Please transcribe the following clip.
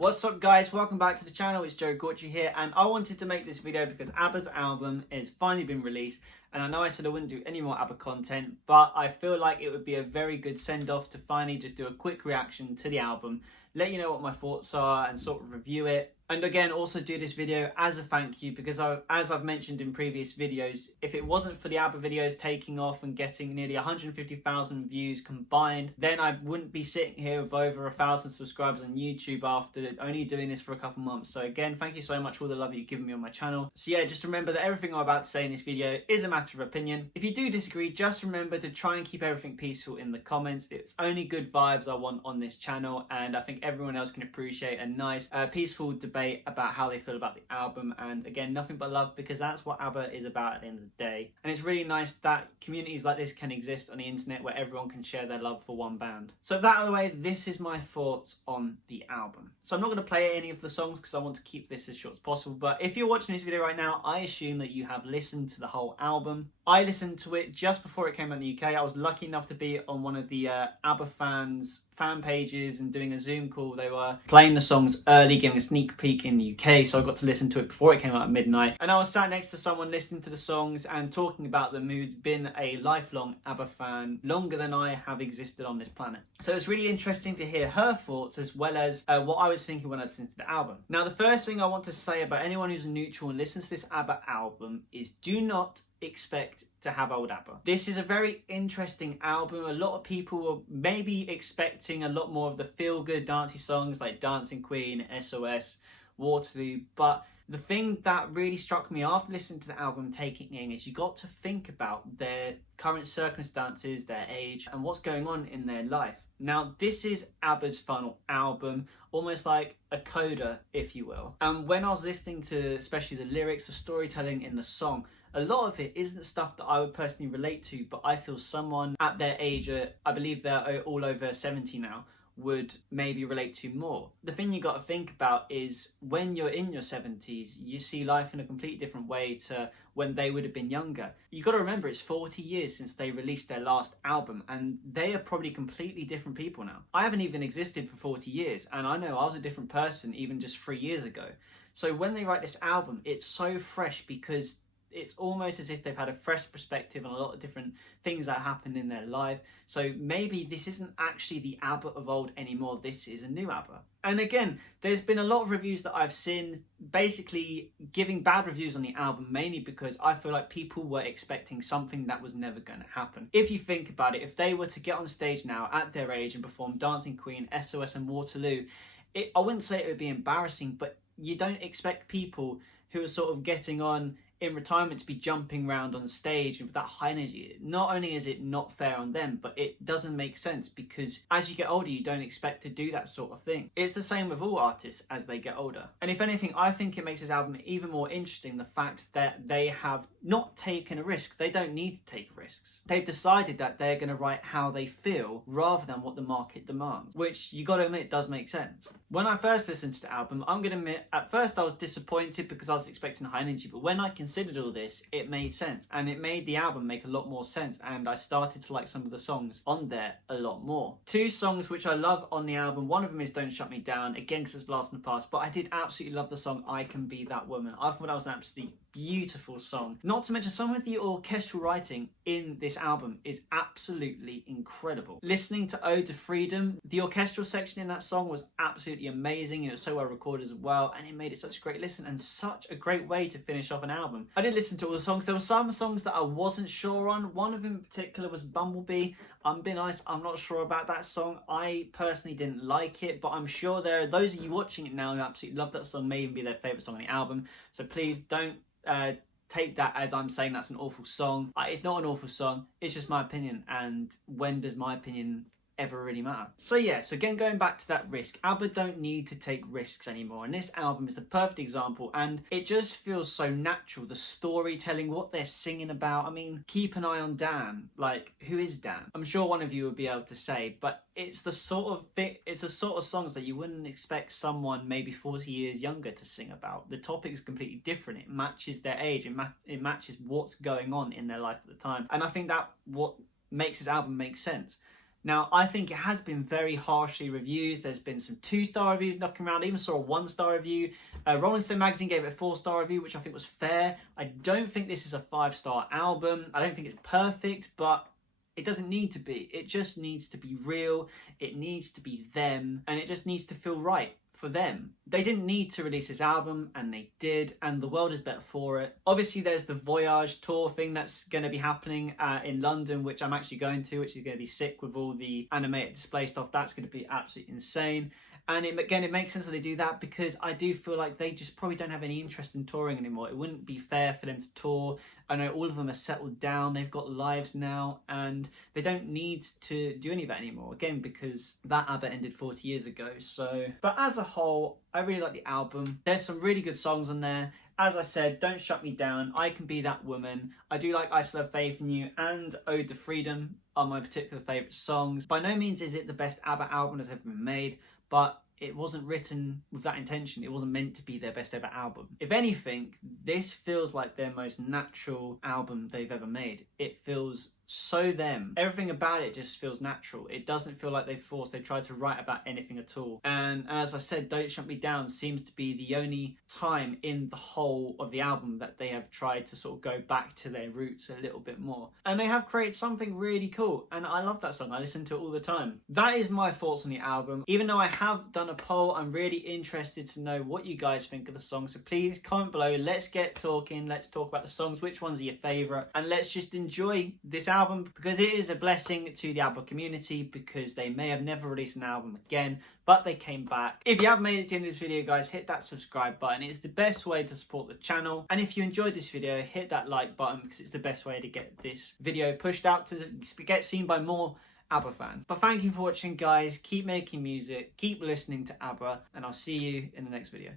What's up guys, welcome back to the channel. It's Joe Gortry here, and I wanted to make this video because ABBA's album has finally been released, and I know I said I wouldn't do any more ABBA content, but I feel like it would be a very good send-off to finally just do a quick reaction to the album, let you know what my thoughts are and sort of review it. And again, also do this video as a thank you because as I've mentioned in previous videos, if it wasn't for the ABBA videos taking off and getting nearly 150,000 views combined, then I wouldn't be sitting here with over 1,000 subscribers on YouTube after only doing this for a couple months. So again, thank you so much for all the love you've given me on my channel. So yeah, just remember that everything I'm about to say in this video is a matter of opinion. If you do disagree, just remember to try and keep everything peaceful in the comments. It's only good vibes I want on this channel, and I think everyone else can appreciate a nice, peaceful debate about how they feel about the album. And again, nothing but love, because that's what ABBA is about at the end of the day. And it's really nice that communities like this can exist on the internet where everyone can share their love for one band. So with that out of the way, this is my thoughts on the album. So I'm not going to play any of the songs because I want to keep this as short as possible, but if you're watching this video right now, I assume that you have listened to the whole album. I listened to it just before it came out in the UK. I was lucky enough to be on one of the ABBA fan pages and doing a Zoom call. They were playing the songs early, giving a sneak peek in the UK, so I got to listen to it before it came out at midnight. And I was sat next to someone listening to the songs and talking about them who's been a lifelong ABBA fan longer than I have existed on this planet. So it's really interesting to hear her thoughts as well as what I was thinking when I listened to the album. Now, the first thing I want to say about anyone who's neutral and listens to this ABBA album is do not expect to have old ABBA. This is a very interesting album. A lot of people were maybe expecting a lot more of the feel-good dancey songs like Dancing Queen, SOS, Waterloo, but the thing that really struck me after listening to the album taking in is you got to think about their current circumstances, their age, and what's going on in their life. Now, this is ABBA's final album, almost like a coda, if you will. And when I was listening to especially the lyrics, the storytelling in the song, a lot of it isn't stuff that I would personally relate to, but I feel someone at their age, I believe they're all over 70 now, would maybe relate to more. The thing you got to think about is when you're in your 70s, you see life in a completely different way to when they would have been younger. You got to remember it's 40 years since they released their last album, and they are probably completely different people now. I haven't even existed for 40 years, and I know I was a different person even just 3 years ago. So when they write this album, it's so fresh because it's almost as if they've had a fresh perspective on a lot of different things that happened in their life. So maybe this isn't actually the ABBA of old anymore, this is a new ABBA. And again, there's been a lot of reviews that I've seen basically giving bad reviews on the album, mainly because I feel like people were expecting something that was never going to happen. If you think about it, if they were to get on stage now at their age and perform Dancing Queen, SOS and Waterloo, I wouldn't say it would be embarrassing, but you don't expect people who are sort of getting on in retirement to be jumping around on stage with that high energy. Not only is it not fair on them, but it doesn't make sense because as you get older, you don't expect to do that sort of thing. It's the same with all artists as they get older. And if anything, I think it makes this album even more interesting, the fact that they have not taken a risk. They don't need to take risks. They've decided that they're going to write how they feel rather than what the market demands, which you got to admit does make sense. When I first listened to the album, I'm going to admit, at first I was disappointed because I was expecting high energy, but when I considered all this, it made sense, and it made the album make a lot more sense, and I started to like some of the songs on there a lot more. Two songs which I love on the album, one of them is Don't Shut Me Down, again because it's Blast in the Past, but I did absolutely love the song I Can Be That Woman. I thought that was an absolutely beautiful song. Not to mention some of the orchestral writing in this album is absolutely incredible. Listening to Ode to Freedom, the orchestral section in that song was absolutely amazing. It was so well recorded as well, and it made it such a great listen and such a great way to finish off an album. I didn't listen to all the songs. There were some songs that I wasn't sure on. One of them in particular was Bumblebee. I'm being honest, I'm not sure about that song. I personally didn't like it, but I'm sure there are those of you watching it now who absolutely love that song, may even be their favourite song on the album. So please don't take that as I'm saying that's an awful song. It's not an awful song, it's just my opinion, and when does my opinion ever really matter? So yeah, so again, going back to that risk, ABBA don't need to take risks anymore, and this album is the perfect example, and it just feels so natural. The storytelling, what they're singing about, I mean, Keep an Eye on Dan, like, who is Dan? I'm sure one of you would be able to say, but it's the sort of songs that you wouldn't expect someone maybe 40 years younger to sing about. The topic is completely different. It matches their age, it matches what's going on in their life at the time, and I think that what makes this album make sense. Now, I think it has been very harshly reviewed. There's been some 2-star reviews knocking around. I even saw a 1-star review. Rolling Stone magazine gave it a 4-star review, which I think was fair. I don't think this is a 5-star album. I don't think it's perfect, but it doesn't need to be. It just needs to be real. It needs to be them, and it just needs to feel right for them. They didn't need to release this album, and they did, and the world is better for it. Obviously, there's the Voyage tour thing that's going to be happening in London, which I'm actually going to, which is going to be sick with all the animated display stuff. That's going to be absolutely insane. And it makes sense that they do that, because I do feel like they just probably don't have any interest in touring anymore. It wouldn't be fair for them to tour. I know all of them are settled down, they've got lives now, and they don't need to do any of that anymore. Again, because that ABBA ended 40 years ago. So, but as a whole, I really like the album. There's some really good songs on there. As I said, Don't Shut Me Down, I Can Be That Woman. I do like I Still Have Faith in You and Ode to Freedom are my particular favourite songs. By no means is it the best ABBA album that's ever been made, but it wasn't written with that intention. It wasn't meant to be their best ever album. If anything, this feels like their most natural album they've ever made. It feels so them. Everything about it just feels natural. It doesn't feel like they tried to write about anything at all. And as I said, Don't Shut Me Down seems to be the only time in the whole of the album that they have tried to sort of go back to their roots a little bit more. And they have created something really cool. And I love that song. I listen to it all the time. That is my thoughts on the album. Even though I have done a poll, I'm really interested to know what you guys think of the song. So please comment below. Let's get talking. Let's talk about the songs. Which ones are your favourite? And let's just enjoy this album, because it is a blessing to the ABBA community, because they may have never released an album again, but they came back. If you haven't made it to the end of this video, guys, hit that subscribe button. It's the best way to support the channel. And if you enjoyed this video, hit that like button, because it's the best way to get this video pushed out to get seen by more ABBA fans. But thank you for watching, guys. Keep making music, keep listening to ABBA, and I'll see you in the next video.